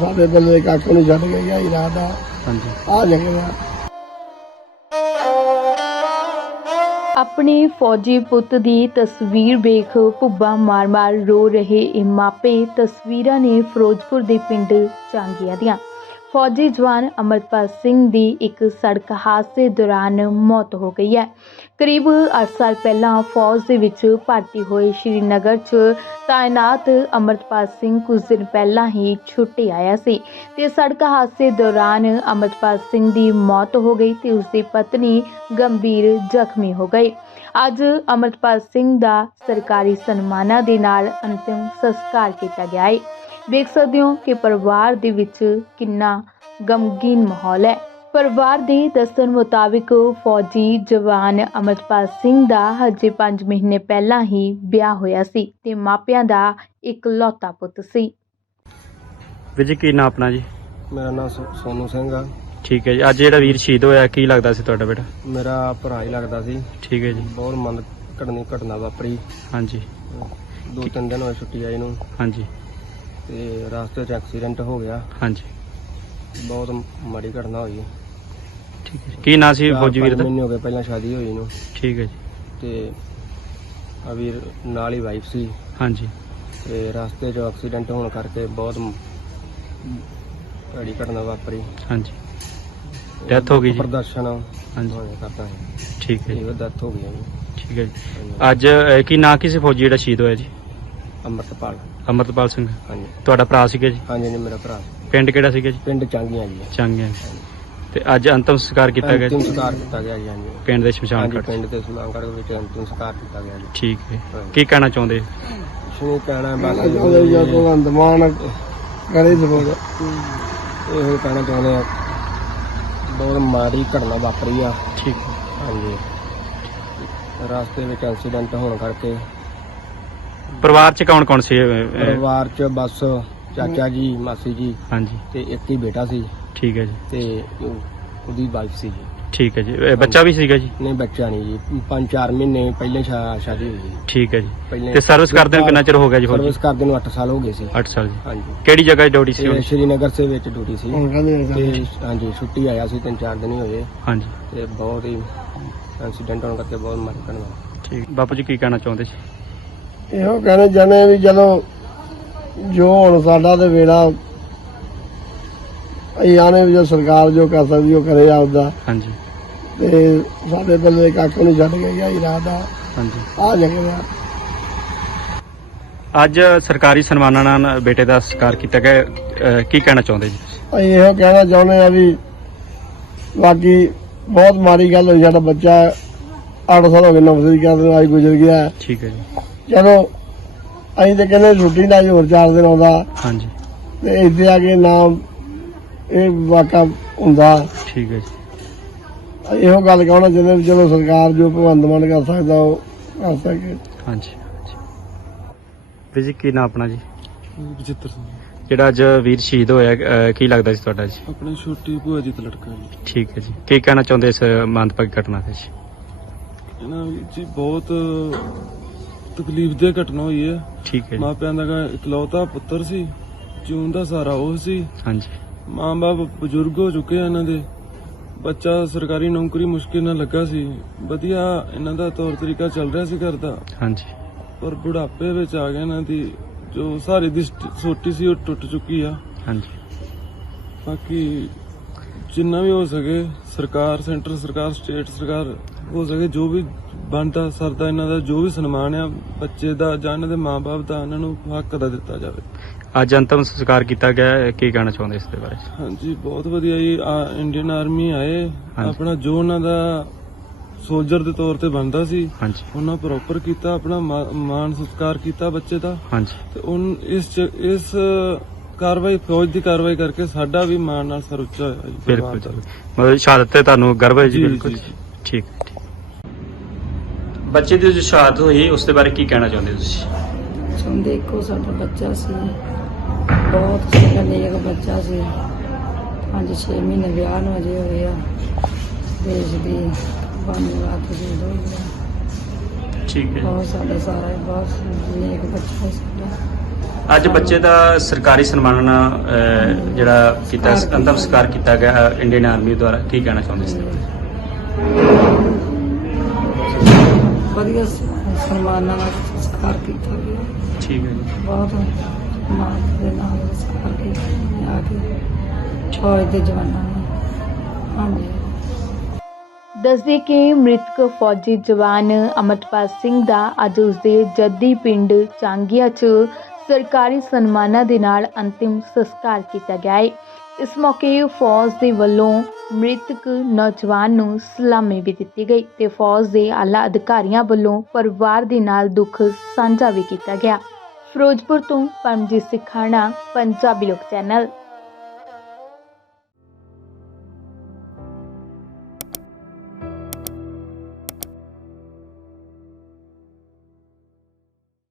ਸਾਡੇ ਬੰਦੇ ਕਾਕੋ ਨੂੰ ਛੱਡ ਕੇ ਗਿਆ ਇਰਾਦਾ ਹਾਂਜੀ ਆ ਜਾਂਗੇ ਆਪਣੇ ਫੌਜੀ ਪੁੱਤ ਦੀ ਤਸਵੀਰ ਵੇਖ ਪੁੱਬਾ ਮਾਰ ਮਾਰ ਰੋ ਰਹੇ ਇਹ ਮਾਪੇ ਤਸਵੀਰਾਂ ਨੇ ਫਿਰੋਜ਼ਪੁਰ ਦੇ ਪਿੰਡ ਚਾਂਗੀਆਂ ਦੀਆਂ ਫੌਜੀ ਜਵਾਨ ਅਮਰਪਾਲ ਸਿੰਘ ਦੀ ਇੱਕ ਸੜਕ ਹਾਦਸੇ ਦੌਰਾਨ ਮੌਤ ਹੋ ਗਈ ਹੈ ਕਰੀਬ 8 ਸਾਲ ਪਹਿਲਾਂ ਫੌਜ ਦੇ ਵਿੱਚ ਭਰਤੀ ਹੋਏ ਸ਼੍ਰੀਨਗਰ 'ਚ ਤਾਇਨਾਤ ਅਮਰਪਾਲ ਸਿੰਘ ਕੁਝ ਦਿਨ ਪਹਿਲਾਂ ਹੀ ਛੁੱਟੀ ਆਇਆ ਸੀ ਤੇ ਸੜਕ ਹਾਦਸੇ ਦੌਰਾਨ ਅਮਰਪਾਲ ਸਿੰਘ ਦੀ ਮੌਤ ਹੋ ਗਈ ਤੇ ਉਸ ਦੀ ਪਤਨੀ ਗੰਭੀਰ ਜ਼ਖਮੀ ਹੋ ਗਈ ਅੱਜ ਅਮਰਪਾਲ ਸਿੰਘ ਦਾ ਸਰਕਾਰੀ ਸਨਮਾਨਾਂ ਦੇ ਨਾਲ ਅੰਤਿਮ ਸੰਸਕਾਰ ਕੀਤਾ ਗਿਆ ਵੇਖ ਸਕਦੇ ਹੋ ਕਿ ਪਰਿਵਾਰ ਦੇ ਵਿੱਚ ਕਿੰਨਾ ਗਮਗੀਨ ਮਾਹੌਲ ਹੈ ਪਰਿਵਾਰ ਦੇ ਦੱਸਣ ਮੁਤਾਬਕ ਫੌਜੀ ਜਵਾਨ ਅਮਰਪਾਲ ਸਿੰਘ ਦਾ ਹਜੇ 5 ਮਹੀਨੇ ਪਹਿਲਾਂ ਹੀ ਵਿਆਹ ਹੋਇਆ ਸੀ ਤੇ ਮਾਪਿਆਂ ਦਾ ਇਕਲੌਤਾ ਪੁੱਤ ਸੀ ਵਿਜੀ ਕੀ ਨਾਮ ਆਪਣਾ ਜੀ ਮੇਰਾ ਨਾਮ ਸੋਨੂ ਸਿੰਘ ਆ ਠੀਕ ਹੈ ਜੀ ਅੱਜ ਜਿਹੜਾ ਵੀਰ ਸ਼ਹੀਦ ਹੋਇਆ ਕੀ ਲੱਗਦਾ ਸੀ ਤੁਹਾਡਾ ਬੇਟਾ ਮੇਰਾ ਭਰਾ ਹੀ ਲੱਗਦਾ ਸੀ ਠੀਕ ਹੈ ਜੀ ਬਹੁਤ ਮਨ ਘਟਣੀ ਘਟਨਾ ਵਾਪਰੀ ਹਾਂਜੀ ਦੋ ਤਿੰਨ ਦਿਨ ਹੋਏ ਛੁੱਟੀ ਆਏ ਨੂੰ ਹਾਂਜੀ ਤੇ ਰਸਤੇ ਚ ਐਕਸੀਡੈਂਟ ਹੋ ਗਿਆ ਹਾਂਜੀ ਬਹੁਤ ਮਾੜੀ ਘਟਨਾ ਹੋਈ ਠੀਕ ਹੈ ਕੀ ਨਾਂ ਸੀ ਫੌਜੀ ਵੀਰ ਦਾ ਮੈਨੂੰ ਹੋ ਗਿਆ ਪਹਿਲਾਂ ਸ਼ਾਦੀ ਹੋਈ ਨੂੰ ਠੀਕ ਹੈ ਜੀ ਤੇ ਆ ਵੀਰ ਨਾਲ ਹੀ ਵਾਈਫ ਸੀ ਹਾਂਜੀ ਤੇ ਰਸਤੇ ਚ ਐਕਸੀਡੈਂਟ ਹੋਣ ਕਰਕੇ ਬਹੁਤ ਮਾੜੀ ਘਟਨਾ ਵਾਪਰੀ ਹਾਂਜੀ ਡੈਥ ਹੋ ਗਈ ਜੀ ਪ੍ਰਦਰਸ਼ਨ ਹਾਂਜੀ ਕਰਤਾ ਠੀਕ ਹੈ ਜੀ ਉਹ ਡੈਥ ਹੋ ਗਈ ਠੀਕ ਹੈ ਜੀ ਅੱਜ ਕੀ ਨਾਂ ਕਿਸੇ ਫੌਜੀ ਜਿਹੜਾ ਸ਼ਹੀਦ ਹੋਇਆ ਜੀ ਅਮਰਤਪਾਲ ਅਮਰਤਪਾਲ ਸਿੰਘ ਹਾਂਜੀ ਤੁਹਾਡਾ ਭਰਾ ਸੀਗਾ ਜੀ ਹਾਂਜੀ ਜੀ ਮੇਰਾ ਭਰਾ ਪਿੰਡ ਕਿਹੜਾ ਸੀਗਾ ਜੀ ਪਿੰਡ ਚੰਗੀਆਂ ਜੀ ਚੰਗੀਆਂ ਤੇ ਅੱਜ ਅੰਤਮ ਸੰਸਕਾਰ ਕੀਤਾ ਗਿਆ ਜੀ ਅੰਤਮ ਸੰਸਕਾਰ ਕੀਤਾ ਗਿਆ ਜੀ ਹਾਂਜੀ ਪਿੰਡ ਦੇ ਸ਼ਮਸ਼ਾਨ ਘਾਟ ਪਿੰਡ ਦੇ ਸ਼ਮਸ਼ਾਨ ਘਾਟ ਵਿੱਚ ਅੰਤਮ ਸੰਸਕਾਰ ਕੀਤਾ ਗਿਆ ਜੀ ਠੀਕ ਹੈ ਕੀ ਕਹਿਣਾ ਚਾਹੁੰਦੇ ਸ਼ੋਹ ਕਹਿਣਾ ਬਸ ਜਿਹੜਾ ਜਗਵੰਦ ਅੰਦਮਾਨ ਕਰੇ ਜਬੋਗ ਇਹ ਕਹਿਣਾ ਚਾਹੁੰਦੇ ਆ ਬਹੁਤ ਮਾਰੀ ਘਟਨਾ ਵਾਪਰੀ ਆ ਠੀਕ ਹਾਂਜੀ ਰਾਸਤੇ ਵਿੱਚ ਐਕਸੀਡੈਂਟ ਹੋਣ ਕਰਕੇ ਪਰਿਵਾਰ ਚ ਕੌਣ ਕੌਣ ਸੀ ਪਰਿਵਾਰ ਚ ਬਸ ਚਾਚਾ ਜੀ ਮਾਸੀ ਜੀ ਹਾਂਜੀ ਤੇ ਇੱਕ ਹੀ ਬੇਟਾ ਸੀ ਠੀਕ ਹੈ ਜੀ ਤੇ ਉਹਦੀ ਵਾਈਫ ਸੀ ਜੀ ਠੀਕ ਹੈ ਜੀ ਬੱਚਾ ਵੀ ਸੀਗਾ ਜੀ ਨਹੀਂ ਬੱਚਾ ਨਹੀਂ ਜੀ 5-4 ਮਹੀਨੇ ਪਹਿਲੇ ਸ਼ਾਦੀ ਹੋਈ ਠੀਕ ਹੈ ਜੀ ਤੇ ਸਰਵਿਸ ਕਰਦੇ ਕਿੰਨਾ ਚਿਰ ਹੋ ਗਿਆ ਜੀ ਸਰਵਿਸ ਕਰਦੇ ਨੂੰ 8 ਸਾਲ ਹੋ ਗਏ ਸੀ 8 ਸਾਲ ਜੀ ਹਾਂਜੀ ਕਿਹੜੀ ਜਗ੍ਹਾ 'ਤੇ ਡਿਊਟੀ ਸੀ ਸ਼੍ਰੀਨਗਰ ਸੇ ਵਿੱਚ ਡਿਊਟੀ ਸੀ ਤੇ ਹਾਂਜੀ ਛੁੱਟੀ ਆਇਆ ਸੀ 3-4 ਦਿਨ ਹੀ ਹੋਏ ਹਾਂਜੀ ਤੇ ਬਹੁਤ ਹੀ ਐਕਸੀਡੈਂਟ ਹੋਣ ਕਰਕੇ ਬਹੁਤ ਮਰਕਣ ਵਾਲਾ ਠੀਕ ਬਾਪੂ ਜੀ ਕੀ ਕਹਿਣਾ ਚਾਹੁੰਦੇ ਸੀ ਇਹੋ ਕਹਿਣਾ ਜਾਣੇ ਵੀ ਜਦੋਂ ਜੋ ਹੁਣ ਸਾਡਾ ਤੇ ਵੇੜਾ ਆਇਆਨੇ ਵੀ ਜੋ ਸਰਕਾਰ ਜੋ ਕਰ ਸਕਦੀ ਉਹ ਕਰੇ ਆਉਂਦਾ ਹਾਂਜੀ ਤੇ ਸਾਡੇ ਬੰਦੇ ਕੱਕ ਨੂੰ ਛੱਡ ਗਏ ਆ ਇਰਾਦਾ ਹਾਂਜੀ ਆ ਜਾਂਗੇ ਅੱਜ ਸਰਕਾਰੀ ਸਨਮਾਨਾਂ ਨਾਲ ਬੇਟੇ ਦਾ ਸਤਿਕਾਰ ਕੀਤਾ ਗਿਆ ਕੀ ਕਹਿਣਾ ਚਾਹੁੰਦੇ ਜੀ ਤੁਸੀਂ ਇਹ ਕਹਿਣਾ ਚਾਹੁੰਦੇ ਆ ਵੀ ਬਾਕੀ ਬਹੁਤ ਮਾਰੀ ਗੱਲ ਹੋਈ ਸਾਡਾ ਬੱਚਾ 800 ਸਾਲ ਹੋ ਗਏ ਨਵਸਰੀ ਕਰਦੇ ਅੱਜ ਗੁਜ਼ਰ ਗਿਆ ਠੀਕ ਹੈ ਜੀ ਚਲੋ ਅਸੀਂ ਤੇ ਕਹਿੰਦੇ ਰੋਟੀ ਨਾਲ ਹੋਰ ਚਾਰ ਦਿਨ ਆਉਂਦਾ ਹਾਂਜੀ ਤੇ ਇੱਥੇ ਆ ਕੇ ਨਾਮ ਇਹ ਵਾਕਾ ਹੁੰਦਾ ਠੀਕ ਹੈ ਜੀ ਇਹੋ ਗੱਲ ਕਹਣਾ ਜਦੋਂ ਜਦੋਂ ਸਰਕਾਰ ਜੋ ਭਵੰਦ ਮੰਨ ਕਰ ਸਕਦਾ ਉਹ ਕਰ ਸਕੇ ਹਾਂਜੀ ਫਿਜ਼ਿਕ ਕੀ ਨਾਮ ਆਪਣਾ ਜੀ ਜਿਤਰ ਸਿੰਘ ਜਿਹੜਾ ਅੱਜ ਵੀਰ ਸ਼ਹੀਦ ਹੋਇਆ ਕੀ ਲੱਗਦਾ ਜੀ ਤੁਹਾਡਾ ਜੀ ਆਪਣੇ ਛੋਟੀ ਭੂਆ ਜੀ ਤੇ ਲੜਕਾ ਜੀ ਠੀਕ ਹੈ ਜੀ ਕੀ ਕਹਿਣਾ ਚਾਹੁੰਦੇ ਇਸ ਮਾਨਪਕ ਘਟਨਾ ਤੇ ਜੀ ਜੀ ਬਹੁਤ ਤਕਲੀਫ ਦੇ ਘਟਨਾ ਹੋਈ ਹੈ ਠੀਕ ਹੈ ਮਾਪਿਆਂ ਦਾ ਇਕਲੌਤਾ ਪੁੱਤਰ ਸੀ ਚੂਨ ਦਾ ਸਾਰਾ ਉਹ ਸੀ ਹਾਂਜੀ ਮਾਂ-ਬਾਪ ਬਜ਼ੁਰਗ ਹੋ ਚੁੱਕੇ ਇਹਨਾਂ ਦੇ ਬੱਚਾ ਸਰਕਾਰੀ ਨੌਕਰੀ ਮੁਸ਼ਕਿਲ ਨਾਲ ਲੱਗਾ ਸੀ ਵਧੀਆ ਇਹਨਾਂ ਦਾ ਤੌਰ ਤਰੀਕਾ ਚੱਲ ਰਿਹਾ ਸੀ ਘਰ ਦਾ ਹਾਂਜੀ ਪਰ ਬੁਢਾਪੇ ਵਿੱਚ ਆ ਗਏ ਇਹਨਾਂ ਦੀ ਜੋ ਸਾਰੀ ਦੀ ਛੋਟੀ ਸੀ ਉਹ ਟੁੱਟ ਚੁੱਕੀ ਆ ਹਾਂਜੀ ਬਾਕੀ ਜਿੰਨਾ ਵੀ ਹੋ ਸਕੇ ਸਰਕਾਰ ਸੈਂਟਰ ਸਰਕਾਰ ਸਟੇਟ ਸਰਕਾਰ ਹੋ ਸਕੇ ਜੋ ਵੀ ਬਣਦਾ ਸਰਦਾ ਇਹਨਾਂ ਦਾ ਜੋ ਵੀ ਸਨਮਾਨ ਆ ਬੱਚੇ ਦਾ ਜਾਨ ਦੇ ਮਾਪੇ ਦਾ ਇਹਨਾਂ ਨੂੰ ਹੱਕ ਦਾ ਦਿੱਤਾ ਜਾਵੇ ਅੱਜ ਅੰਤਮ ਸੰਸਕਾਰ ਕੀਤਾ ਗਿਆ ਕੀ ਕਹਿਣਾ ਚਾਹੁੰਦੇ ਇਸ ਦੇ ਬਾਰੇ ਹਾਂਜੀ ਬਹੁਤ ਵਧੀਆ ਜੀ ਇੰਡੀਅਨ ਆਰਮੀ ਆਏ ਆਪਣਾ ਜੋ ਉਹਨਾਂ ਦਾ ਸੋਲਜਰ ਦੇ ਤੌਰ ਤੇ ਬੰਦਾ ਸੀ ਉਹਨਾਂ ਪ੍ਰੋਪਰ ਕੀਤਾ ਆਪਣਾ ਮਾਨ ਸੰਸਕਾਰ ਕੀਤਾ ਬੱਚੇ ਦਾ ਹਾਂਜੀ ਤੇ ਉਹ ਇਸ ਇਸ ਕਾਰਵਾਈ ਫੌਜ ਦੀ ਕਾਰਵਾਈ ਕਰਕੇ ਸਾਡਾ ਵੀ ਮਾਨ ਨਾਲ ਸਰ ਉੱਚਾ ਹੋਇਆ ਜੀ ਬਿਲਕੁਲ ਮਤਲਬ ਸ਼ਹਾਦਤ ਤੇ ਤੁਹਾਨੂੰ ਗਰਵ ਹੈ ਜੀ ਬਿਲਕੁਲ ਠੀਕ ਬੱਚੇ ਦੀ ਜੋ ਸ਼ਹਾਦਤ ਹੋਈ ਉਸ ਦੇ ਬਾਰੇ ਕੀ ਕਹਿਣਾ ਚਾਹੁੰਦੇ ਤੁਸੀਂ ਤੁਹਾਨੂੰ ਦੇਖੋ ਸਾਡਾ ਬੱਚਾ ਸੀ ਬਹੁਤ ਸਿਆਣਾ ਇਹ ਬੱਚਾ ਸੀ 5-6 ਮਹੀਨੇ ਵਿਆਹ ਨੂੰ ਅਜੇ ਹੋਇਆ ਦੇਸ਼ ਦੀ ਬਾਨੀ ਆ ਕੇ ਜੀ ਰੋਈ ਠੀਕ ਹੈ ਬਹੁਤ ਸਾਡਾ ਸਾਰਾ ਬਹੁਤ ਨੇਕ ਬੱਚਾ ਸੀ ਅੱਜ ਬੱਚੇ ਦਾ ਸਰਕਾਰੀ ਸਨਮਾਨ ਜਿਹੜਾ ਕੀਤਾ ਅੰਤਮ ਸੰਸਕਾਰ ਕੀਤਾ ਗਿਆ ਇੰਡੀਅਨ ਆਰਮੀ ਦੁਆਰਾ ਕੀ ਕਹਿਣਾ ਚਾਹੁੰਦੇ ਸੀ ਵਧੀਆ ਸਨਮਾਨ ਨਾਲ ਸਤਿਕਾਰ ਕੀਤਾ ਗਿਆ ਠੀਕ ਹੈ ਜੀ ਬਹੁਤ ਮਾਣ ਦੇ ਨਾਲ ਸਤਿਕਾਰ ਕੀਤਾ ਗਿਆ ਆ ਦੇ ਜਵਾਨਾਂ ਨੂੰ ਹਾਂ ਹਾਂਜੀ ਦੱਸਦੇ ਕਿ ਮ੍ਰਿਤਕ ਫੌਜੀ ਜਵਾਨ ਅਮਰਪਾਲ ਸਿੰਘ ਦਾ ਅੱਜ ਉਸਦੇ ਜੱਦੀ ਪਿੰਡ ਚਾਂਗੀਆ 'ਚ ਸਰਕਾਰੀ ਸਨਮਾਨਾਂ ਦੇ ਨਾਲ ਅੰਤਿਮ ਸੰਸਕਾਰ ਕੀਤਾ ਗਿਆ ਹੈ ਇਸ ਮੌਕੇ ਫੌਜ ਦੇ ਵੱਲੋਂ ਮ੍ਰਿਤਕ ਨੌਜਵਾਨ ਨੂੰ ਸਲਾਮੀ ਵੀ ਦਿੱਤੀ ਗਈ ਤੇ ਫੌਜ ਦੇ ਆਲਾ ਅਧਿਕਾਰੀਆਂ ਵੱਲੋਂ ਪਰਿਵਾਰ ਦੇ ਨਾਲ ਦੁੱਖ ਸਾਂਝਾ ਵੀ ਕੀਤਾ ਗਿਆ ਫਿਰੋਜ਼ਪੁਰ ਤੋਂ ਪੰਜੀ ਸਿਖਾਣਾ ਪੰਜਾਬੀ ਲੋਕ ਚੈਨਲ